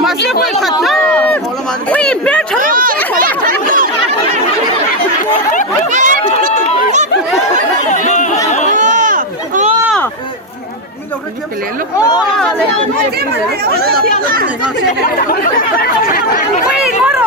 mà sẽ quay thật quay bé trời cái lên lúc quay có